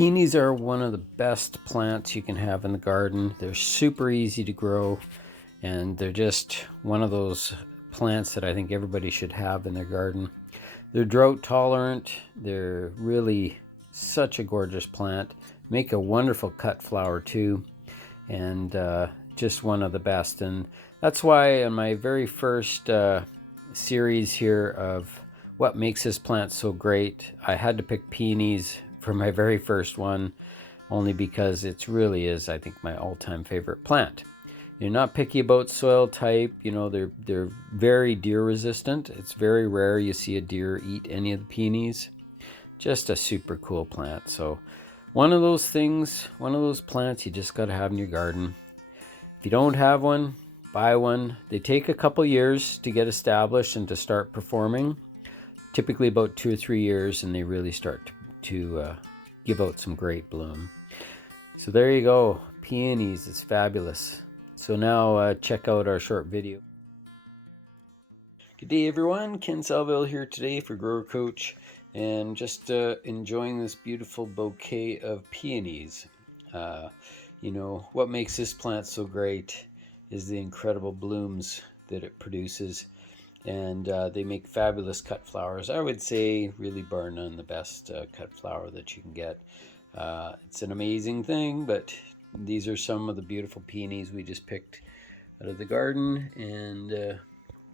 Peonies are one of the best plants you can have in the garden. They're super easy to grow, and they're just one of those plants that I think everybody should have in their garden. They're drought tolerant. They're really such a gorgeous plant. Make a wonderful cut flower too, and just one of the best. And that's why in my very first series here of what makes this plant so great, I had to pick peonies for my very first one, only because it really is, I think, my all-time favorite plant. You're not picky about soil type. You know, they're very deer resistant. It's very rare you see a deer eat any of the peonies. Just a super cool plant. So one of those things, one of those plants you just got to have in your garden. If you don't have one, buy one. They take a couple years to get established and to start performing, typically about 2 or 3 years, and they really start to give out some great bloom. So there you go, peonies. It's fabulous. So now check out our short video. Good day everyone, Ken Salville here today for Grower Coach, and just enjoying this beautiful bouquet of peonies. You know, what makes this plant so great is the incredible blooms that it produces, and they make fabulous cut flowers. I would say really bar none the best cut flower that you can get. It's an amazing thing, but these are some of the beautiful peonies we just picked out of the garden, and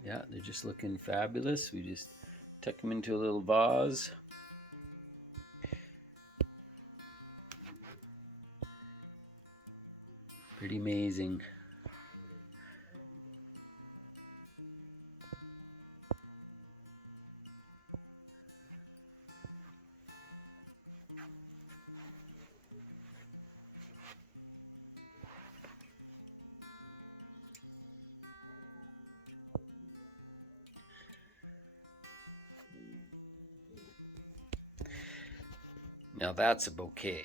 yeah, they're just looking fabulous. We just tuck them into a little vase. Pretty amazing. Now that's a bouquet.